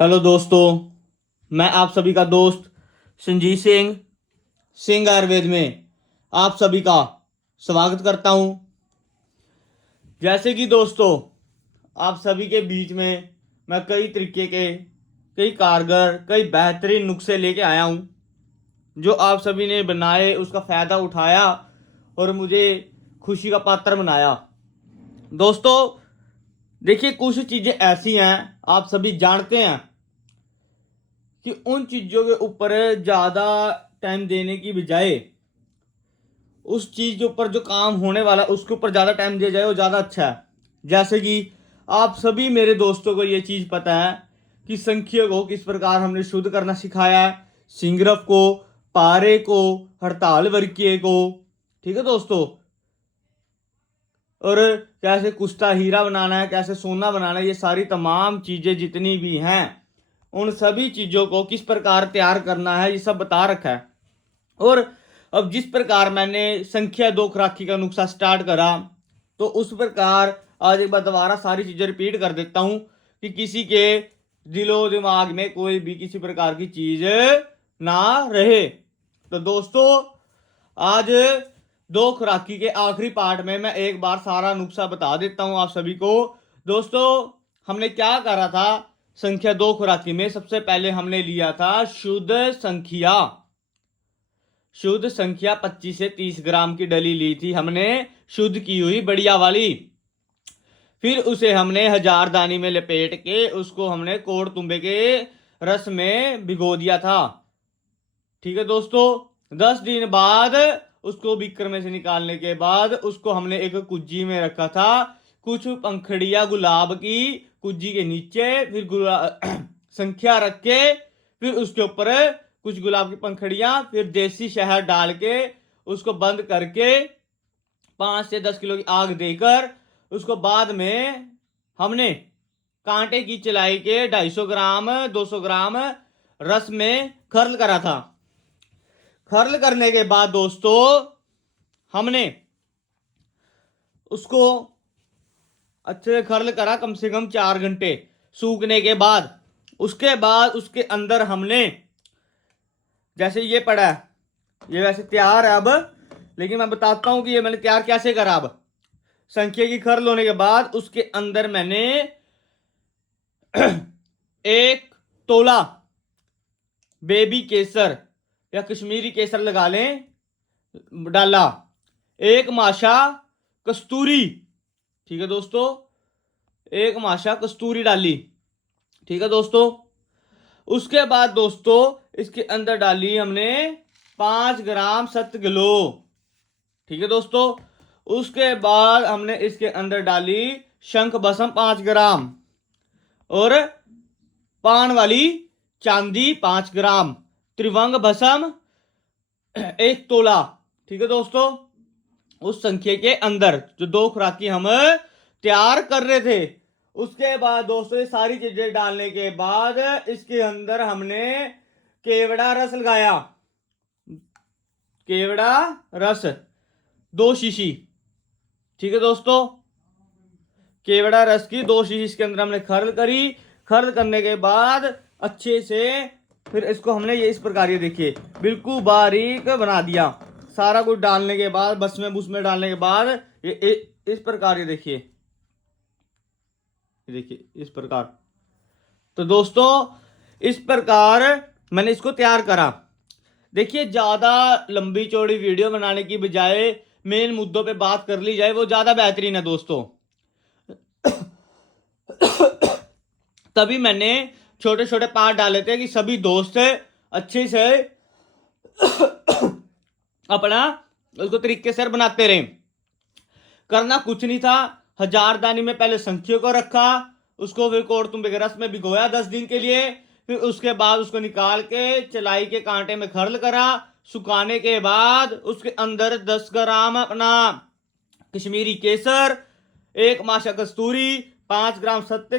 Hello दोस्तों, मैं आप सभी का दोस्त संजीत सिंह सिंह आयुर्वेद में आप सभी का स्वागत करता हूं। जैसे कि दोस्तों, आप सभी के बीच में मैं कई तरीके के कई कारगर कई बेहतरीन नुस्खे लेके आया हूं जो आप सभी ने बनाए, उसका फ़ायदा उठाया और मुझे खुशी का पात्र बनाया। दोस्तों, देखिए, कुछ चीज़ें ऐसी हैं, आप सभी जानते हैं कि उन चीज़ों के ऊपर ज़्यादा टाइम देने की बजाय उस चीज़ के ऊपर जो काम होने वाला है उसके ऊपर ज़्यादा टाइम दिया जाए वो ज़्यादा अच्छा है। जैसे कि आप सभी मेरे दोस्तों को ये चीज़ पता है कि संख्या को किस प्रकार हमने शुद्ध करना सिखाया है, सिंगरफ को, पारे को, हड़ताल वर्गीय को। ठीक है दोस्तों, और कैसे कुश्ता हीरा बनाना है, कैसे सोना बनाना है, ये सारी तमाम चीज़ें जितनी भी हैं उन सभी चीज़ों को किस प्रकार तैयार करना है ये सब बता रखा है। और अब जिस प्रकार मैंने संख्या दो खुराकी का नुस्खा स्टार्ट करा, तो उस प्रकार आज एक बार दोबारा सारी चीज़ें रिपीट कर देता हूँ कि किसी के दिलो दिमाग में कोई भी किसी प्रकार की चीज़ ना रहे। तो दोस्तों, आज दो खुराकी के आखिरी पार्ट में मैं एक बार सारा नुस्खा बता देता हूं आप सभी को। दोस्तों, हमने क्या करा था संख्या दो खुराकी में? सबसे पहले हमने लिया था शुद्ध संख्या 25 से 30 ग्राम की डली ली थी हमने, शुद्ध की हुई बढ़िया वाली। फिर उसे हमने 1000 दानी में लपेट के उसको हमने कोड़ तुम्बे के रस में भिगो दिया था। ठीक है दोस्तों, 10 दिन बाद उसको बिक्र में से निकालने के बाद उसको हमने एक कुज्जी में रखा था, कुछ पंखड़िया गुलाब की कुज्जी के नीचे, फिर संख्या रख के, फिर उसके ऊपर कुछ गुलाब की पंखड़ियां, फिर देसी शहद डाल के उसको बंद करके 5 से 10 किलो की आग देकर उसको बाद में हमने कांटे की चलाई के 250 ग्राम 200 ग्राम रस में खर्ल करा था। खर्ल करने के बाद दोस्तों हमने उसको अच्छे से खर्ल करा, कम से कम 4 घंटे सूखने के बाद। उसके बाद उसके अंदर हमने, जैसे ये पड़ा है, ये वैसे तैयार है अब, लेकिन मैं बताता हूं कि ये मैंने तैयार कैसे करा। अब संख्या की खर्ल होने के बाद उसके अंदर मैंने 1 तोला बेबी केसर या कश्मीरी केसर लगा लें डाला, 1 माशा कस्तूरी, ठीक है दोस्तों, 1 माशा कस्तूरी डाली। ठीक है दोस्तों, उसके बाद दोस्तों इसके अंदर डाली हमने 5 ग्राम सतगलो। ठीक है दोस्तों, उसके बाद हमने इसके अंदर डाली शंख भस्म 5 ग्राम और पान वाली चांदी 5 ग्राम, त्रिभंग भस्म 1 तोला। ठीक है दोस्तों, उस संख्या के अंदर जो दो खुराकी हम तैयार कर रहे थे। उसके बाद दोस्तों ये सारी चीजें डालने के बाद इसके अंदर हमने केवड़ा रस लगाया, केवड़ा रस 2 शीशी। ठीक है दोस्तों, केवड़ा रस की 2 शीशी इसके अंदर हमने खर्ल करी। खर्ल करने के बाद अच्छे से फिर इसको हमने ये इस प्रकार, ये देखिए, बिल्कुल बारीक बना दिया। सारा कुछ डालने के बाद, बस में बुस में डालने के बाद ये इस प्रकार, ये देखिए, ये देखिए इस प्रकार। तो दोस्तों इस प्रकार मैंने इसको तैयार करा। देखिए, ज़्यादा लंबी चौड़ी वीडियो बनाने की बजाय मेन मुद्दों पे बात कर ली जाए वो ज़्यादा बेहतरीन है दोस्तों। तभी मैंने छोटे छोटे पार्ट डाले थे कि सभी दोस्त अच्छे से अपना उसको तरीके से बनाते रहे। करना कुछ नहीं था, 1000 दानी में पहले संख्या को रखा, उसको फिर कोड़ तुम्बे के रस में भिगोया 10 दिन के लिए, फिर उसके बाद उसको निकाल के चलाई के कांटे में खर्ल करा। सुखाने के बाद उसके अंदर 10 ग्राम अपना कश्मीरी केसर, 1 माशा कस्तूरी, 5 ग्राम सत्य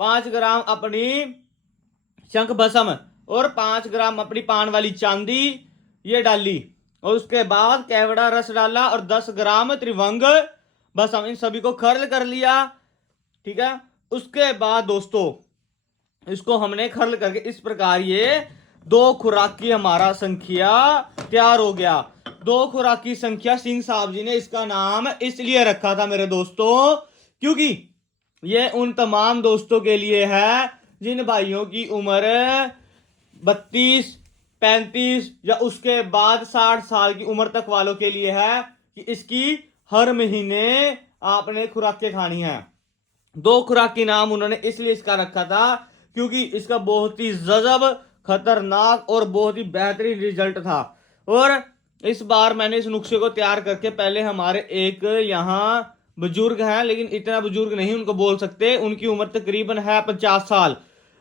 5 ग्राम अपनी शंख भस्म और 5 ग्राम अपनी पान वाली चांदी ये डाली। और उसके बाद केवड़ा रस डाला और 10 ग्राम त्रिभंग भस्म, इन सभी को खर्ल कर लिया। ठीक है, उसके बाद दोस्तों इसको हमने खर्ल करके इस प्रकार ये 2 खुराकी हमारा संख्या तैयार हो गया। 2 खुराकी संख्या सिंह साहब जी ने इसका नाम इसलिए रखा था मेरे दोस्तों, क्योंकि ये उन तमाम दोस्तों के लिए है जिन भाइयों की उम्र 32, 35 या उसके बाद 60 साल की उम्र तक वालों के लिए है कि इसकी हर महीने आपने खुराकें खानी है। 2 खुराक की नाम उन्होंने इसलिए इसका रखा था क्योंकि इसका बहुत ही जजब, खतरनाक और बहुत ही बेहतरीन रिजल्ट था। और इस बार मैंने इस नुस्खे को तैयार करके पहले हमारे एक यहाँ बुजुर्ग हैं, लेकिन इतना बुजुर्ग नहीं उनको बोल सकते, उनकी उम्र तकरीबन है 50 साल,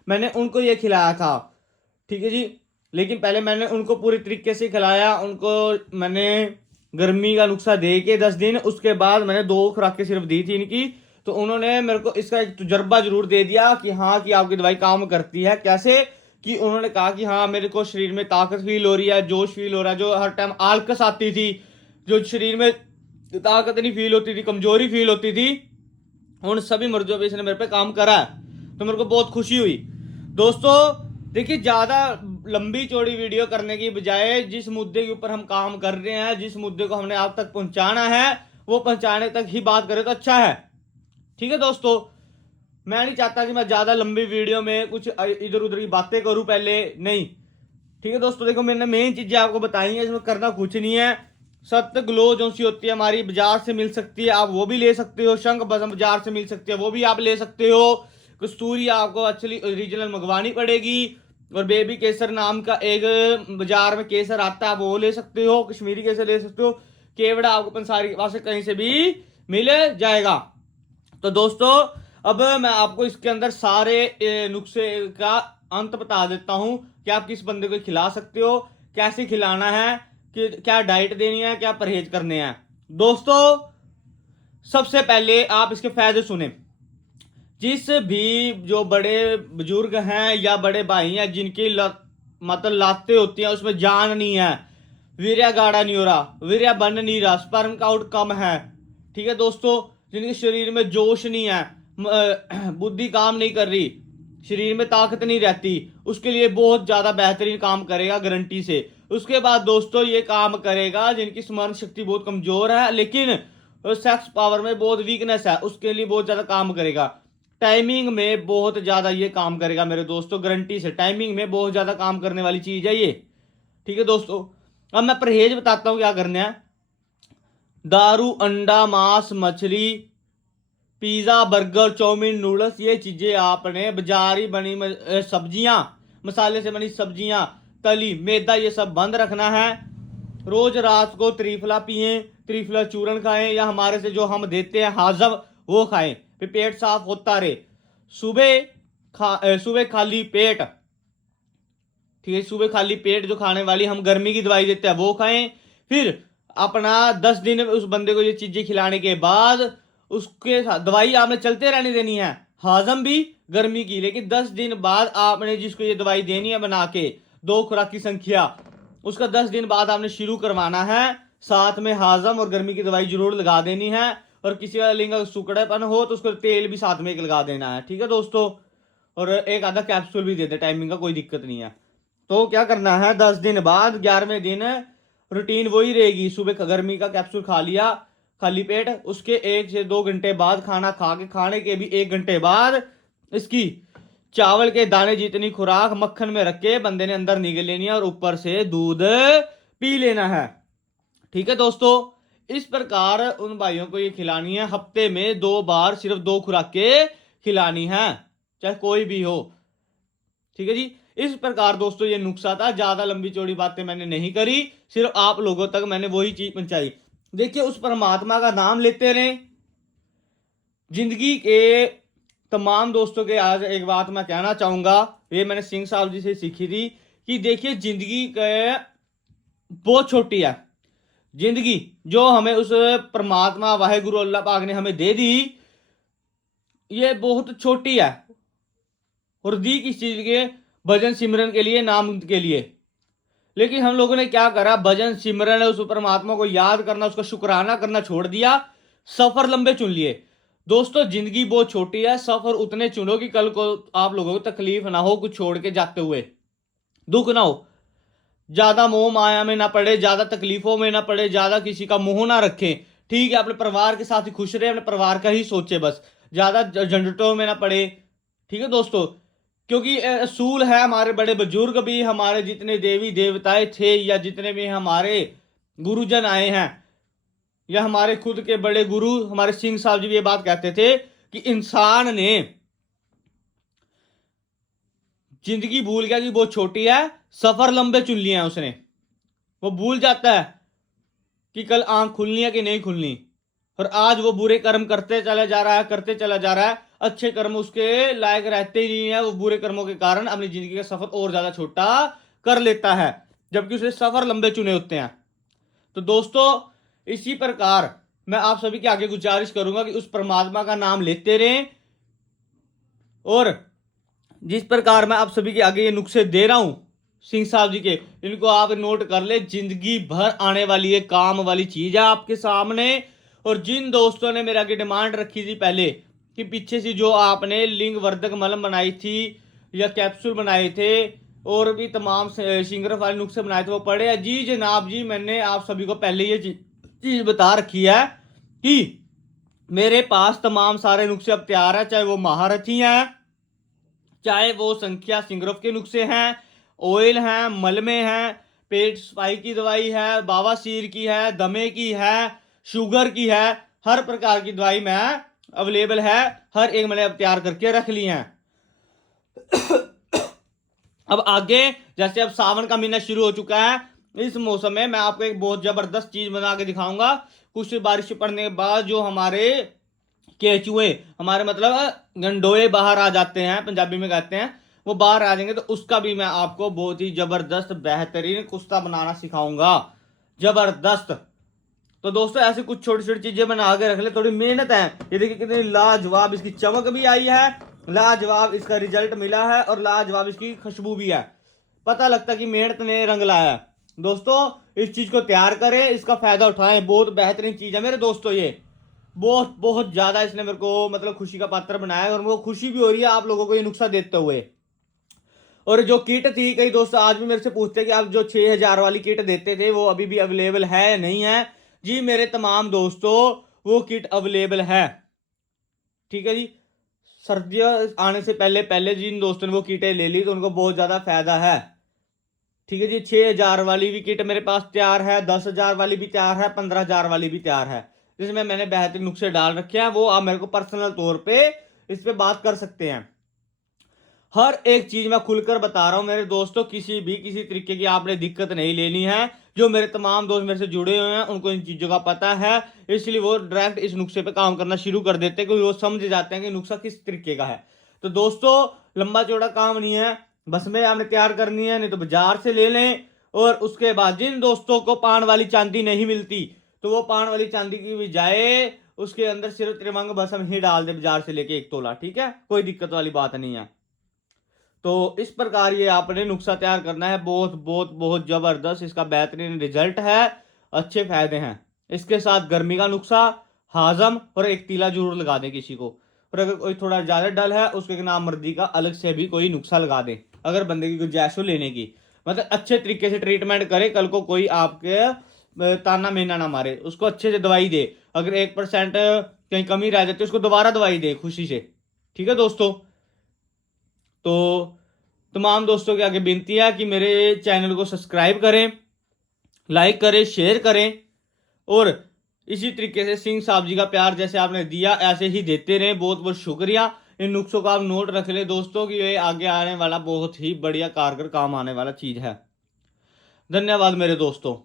मैंने उनको ये खिलाया था। ठीक है जी। लेकिन पहले मैंने उनको पूरी तरीके से खिलाया, उनको मैंने गर्मी का नुस्खा दे के 10 दिन, उसके बाद मैंने 2 खुराकें सिर्फ दी थी इनकी। तो उन्होंने मेरे को इसका एक तजर्बा जरूर दे दिया कि हाँ कि आपकी दवाई काम करती है। कैसे कि उन्होंने कहा कि हाँ मेरे को शरीर में ताकत फील हो रही है, जोश फील हो रहा है, जो हर टाइम आलकस आती थी, जो शरीर में ताकत नहीं फील होती थी, कमजोरी फील होती थी, उन सभी मर्जों पे इसने मेरे पे काम करा है। तो मेरे को बहुत खुशी हुई। दोस्तों देखिए, ज्यादा लंबी चौड़ी वीडियो करने की बजाय जिस मुद्दे के ऊपर हम काम कर रहे हैं, जिस मुद्दे को हमने आप तक पहुंचाना है, वो पहुंचाने तक ही बात करें तो अच्छा है। ठीक है दोस्तों, मैं नहीं चाहता कि मैं ज्यादा लंबी वीडियो में कुछ इधर उधर की बातें करूं, पहले नहीं। ठीक है दोस्तों, देखो मैंने मेन चीजें आपको बताई हैं, इसमें करना कुछ नहीं है। सत्य ग्लो जो सी होती है हमारी बाजार से मिल सकती है, आप वो भी ले सकते हो। शंख बसम बाजार से मिल सकती है, वो भी आप ले सकते हो। कस्तूरी आपको एक्चुअली ओरिजिनल मंगवानी पड़ेगी। और बेबी केसर नाम का एक बाजार में केसर आता है, आप वो ले सकते हो। कश्मीरी केसर ले सकते हो। केवड़ा आपको पंसारी के पास से कहीं से भी मिल जाएगा। तो दोस्तों अब मैं आपको इसके अंदर सारे नुस्खे का अंत बता देता हूं कि आप किस बंदे को खिला सकते हो, कैसे खिलाना है, कि क्या डाइट देनी है, क्या परहेज करने हैं। दोस्तों सबसे पहले आप इसके फायदे सुने। जिस भी जो बड़े बुजुर्ग हैं या बड़े भाई हैं जिनकी मतलब लाते होती हैं, उसमें जान नहीं है, वीर्य गाढ़ा नहीं हो रहा, वीर्य बन नहीं रहा, स्पर्म काउंट कम है, ठीक है दोस्तों, जिनके शरीर में जोश नहीं है, बुद्धि काम नहीं कर रही, शरीर में ताकत नहीं रहती, उसके लिए बहुत ज्यादा बेहतरीन काम करेगा गारंटी से। उसके बाद दोस्तों ये काम करेगा जिनकी स्मरण शक्ति बहुत कमजोर है लेकिन सेक्स पावर में बहुत वीकनेस है, उसके लिए बहुत ज्यादा काम करेगा। टाइमिंग में बहुत ज्यादा ये काम करेगा मेरे दोस्तों, गारंटी से टाइमिंग में बहुत ज्यादा काम करने वाली चीज है ये। ठीक है दोस्तों, अब मैं परहेज बताता हूं क्या करना है। दारू, अंडा, मांस, मछली, पिज्जा, बर्गर, चाउमीन, नूडल्स, ये चीजें आपने बाजारी बनी सब्जियां, मसाले से बनी सब्जियां, तली, मैदा, ये सब बंद रखना है। रोज रात को त्रिफला पिए, त्रिफला चूर्ण खाएं, या हमारे से जो हम देते हैं हाजम वो खाएं, फिर पेट साफ होता रहे। सुबह खाली पेट, ठीक है, सुबह खाली पेट जो खाने वाली हम गर्मी की दवाई देते हैं वो खाएं। फिर अपना 10 दिन उस बंदे को ये चीजें खिलाने के बाद उसके साथ दवाई आपने चलते रहने देनी है, हाजम भी गर्मी की, लेकिन 10 दिन बाद आपने जिसको ये दवाई देनी है बना के 2 खुराक की संख्या, उसका 10 दिन बाद आपने शुरू करवाना है। साथ में हाजम और गर्मी की दवाई जरूर लगा देनी है। और किसी का लिंग सुकड़ेपन हो तो उसको तेल भी साथ में एक लगा देना है। ठीक है दोस्तों, और एक आधा कैप्सूल भी दे दे, टाइमिंग का कोई दिक्कत नहीं है। तो क्या करना है, 10 दिन बाद 11वें दिन रूटीन वही रहेगी। सुबह गर्मी का कैप्सूल खा लिया खाली पेट, उसके 1 से 2 घंटे बाद खाना खा के, खाने के भी 1 घंटे बाद इसकी चावल के दाने जितनी खुराक मक्खन में रख के बंदे ने अंदर निगल लेनी है और ऊपर से दूध पी लेना है। ठीक है दोस्तों, इस प्रकार उन भाइयों को ये खिलानी है। हफ्ते में 2 बार सिर्फ 2 खुराकें खिलानी है, चाहे कोई भी हो। ठीक है जी, इस प्रकार दोस्तों ये नुस्खा था। ज्यादा लंबी चौड़ी बातें मैंने नहीं करी, सिर्फ आप लोगों तक मैंने वही चीज पहुंचाई। देखिए, उस परमात्मा का नाम लेते रहे जिंदगी के तमाम दोस्तों के। आज एक बात मैं कहना चाहूंगा, ये मैंने सिंह साहब जी से सीखी थी कि देखिए जिंदगी के बहुत छोटी है। जिंदगी जो हमें उस परमात्मा वाहेगुरु अल्लाह पाक ने हमें दे दी, ये बहुत छोटी है। और दी किस चीज के, भजन सिमरन के लिए, नाम के लिए। लेकिन हम लोगों ने क्या करा, भजन सिमरन उस परमात्मा को याद करना, उसका शुक्राना करना छोड़ दिया, सफर लंबे चुन लिए। दोस्तों जिंदगी बहुत छोटी है, सफर उतने चुनो कि कल को आप लोगों को तकलीफ ना हो कुछ छोड़ के जाते हुए, दुख ना हो, ज्यादा मोह माया में ना पड़े, ज्यादा तकलीफों में ना पड़े, ज्यादा किसी का मुंह ना रखें। ठीक है, अपने परिवार के साथ ही खुश रहे, अपने परिवार का ही सोचे बस, ज्यादा झंझटों में ना पड़े। ठीक है दोस्तों, क्योंकि असूल है, हमारे बड़े बुजुर्ग भी, हमारे जितने देवी देवताएं थे या जितने भी हमारे गुरुजन आए हैं या हमारे खुद के बड़े गुरु हमारे सिंह साहब जी भी ये बात कहते थे कि इंसान ने जिंदगी भूल गया कि बहुत छोटी है, सफर लंबे चुन लिए हैं उसने। वो भूल जाता है कि कल आंख खुलनी है कि नहीं खुलनी, और आज वो बुरे कर्म करते चला जा रहा है, करते चला जा रहा है, अच्छे कर्म उसके लायक रहते ही नहीं है, वो बुरे कर्मों के कारण अपनी जिंदगी का सफर और ज्यादा छोटा कर लेता है, जबकि उसने सफर लंबे चुने होते हैं। तो दोस्तों इसी प्रकार मैं आप सभी के आगे गुजारिश करूंगा कि उस परमात्मा का नाम लेते रहें, और जिस प्रकार मैं आप सभी के आगे ये नुस्खे दे रहा हूं सिंह साहब जी के, इनको आप नोट कर ले, जिंदगी भर आने वाली ये काम वाली चीज है आपके सामने। और जिन दोस्तों ने मेरे आगे डिमांड रखी थी पहले कि पीछे से जो आपने लिंग वर्धक मलम बनाई थी या कैप्सूल बनाए थे और भी तमाम सिंगर वाले नुस्खे बनाए थे वो पड़े हैं, जी जनाब जी, मैंने आप सभी को पहले ये चीज बता रखी है कि मेरे पास तमाम सारे नुस्खे अब तैयार है, चाहे वो महारथी हैं, चाहे वो संख्या सिंगरफ के नुस्खे हैं, ऑयल हैं, मलमे हैं, पेट सफाई की दवाई है, बावासीर की है, दमे की है, शुगर की है, हर प्रकार की दवाई में अवेलेबल है, हर एक मैंने अब तैयार करके रख ली है। अब आगे जैसे अब सावन का महीना शुरू हो चुका है, इस मौसम में मैं आपको एक बहुत जबरदस्त चीज बना के दिखाऊंगा। कुछ बारिश पड़ने के बाद जो हमारे केचुए, हमारे मतलब गंडोए बाहर आ जाते हैं, पंजाबी में कहते हैं, वो बाहर आ जाएंगे, तो उसका भी मैं आपको बहुत ही जबरदस्त बेहतरीन कुश्ता बनाना सिखाऊंगा, जबरदस्त। तो दोस्तों ऐसे कुछ छोटी छोटी चीजें बना के रख ले, थोड़ी मेहनत है, ये देखिए कितनी लाजवाब इसकी चमक भी आई है, लाजवाब इसका रिजल्ट मिला है और लाजवाब इसकी खुशबू भी है, पता लगता कि मेहनत ने रंग लाया है। दोस्तों इस चीज को तैयार करें, इसका फायदा उठाएं, बहुत बेहतरीन चीज है मेरे दोस्तों, ये बहुत बहुत ज्यादा इसने मेरे को मतलब खुशी का पात्र बनाया है, और मेरे को खुशी भी हो रही है आप लोगों को ये नुस्खा देते हुए। और जो किट थी, कई दोस्त आज भी मेरे से पूछते हैं कि आप जो 6,000 वाली किट देते थे वो अभी भी अवेलेबल है या नहीं है। जी मेरे तमाम दोस्तों वो किट अवेलेबल है, ठीक है जी। सर्दियां आने से पहले पहले जिन दोस्तों ने वो किटें ले ली तो उनको बहुत ज्यादा फायदा है, ठीक है जी। 6,000 वाली भी किट मेरे पास तैयार है, 10,000 वाली भी तैयार है, 15,000 वाली भी तैयार है, जिसमें मैंने बेहतरीन नुस्खे डाल रखे हैं, वो आप मेरे को पर्सनल तौर पे इस पे बात कर सकते हैं। हर एक चीज मैं खुलकर बता रहा हूं मेरे दोस्तों, किसी तरीके की आपने दिक्कत नहीं लेनी है। जो मेरे तमाम दोस्त मेरे से जुड़े हुए हैं उनको इन चीजों का पता है, इसलिए वो डायरेक्ट इस नुस्खे पे काम करना शुरू कर देते हैं, क्योंकि वो समझ जाते हैं कि नुस्खा किस तरीके का है। तो दोस्तों लंबा चौड़ा काम नहीं है, बस में आपने तैयार करनी है, नहीं तो बाजार से ले लें। और उसके बाद जिन दोस्तों को पान वाली चांदी नहीं मिलती तो वो पान वाली चांदी की बजाय उसके अंदर सिर्फ त्रिभंग बस हम ही डाल दे बाजार से लेके 1 तोला, ठीक है, कोई दिक्कत वाली बात नहीं है। तो इस प्रकार ये आपने नुस्खा तैयार करना है, बहुत बहुत बहुत जबरदस्त इसका बेहतरीन रिजल्ट है, अच्छे फायदे हैं। इसके साथ गर्मी का नुस्खा, हाजम और एक तीला जरूर लगा दें किसी को, और अगर कोई थोड़ा ज्यादा डल है उसके नाम मर्दी का अलग से भी कोई नुस्खा लगा दें, अगर बंदे की गुंजाइश हो लेने की, मतलब अच्छे तरीके से ट्रीटमेंट करे, कल को कोई आपके ताना मेना ना मारे, उसको अच्छे से दवाई दे, अगर 1% कहीं कमी रह जाती है उसको दोबारा दवाई दे खुशी से, ठीक है दोस्तों। तो तमाम दोस्तों के आगे विनती है कि मेरे चैनल को सब्सक्राइब करें, लाइक करें, शेयर करें, और इसी तरीके से सिंह साहब जी का प्यार जैसे आपने दिया ऐसे ही देते रहें। बहुत बहुत शुक्रिया। इन नुस्खों का आप नोट रख लें दोस्तों कि ये आगे आने वाला बहुत ही बढ़िया कारगर काम आने वाला चीज़ है। धन्यवाद मेरे दोस्तों।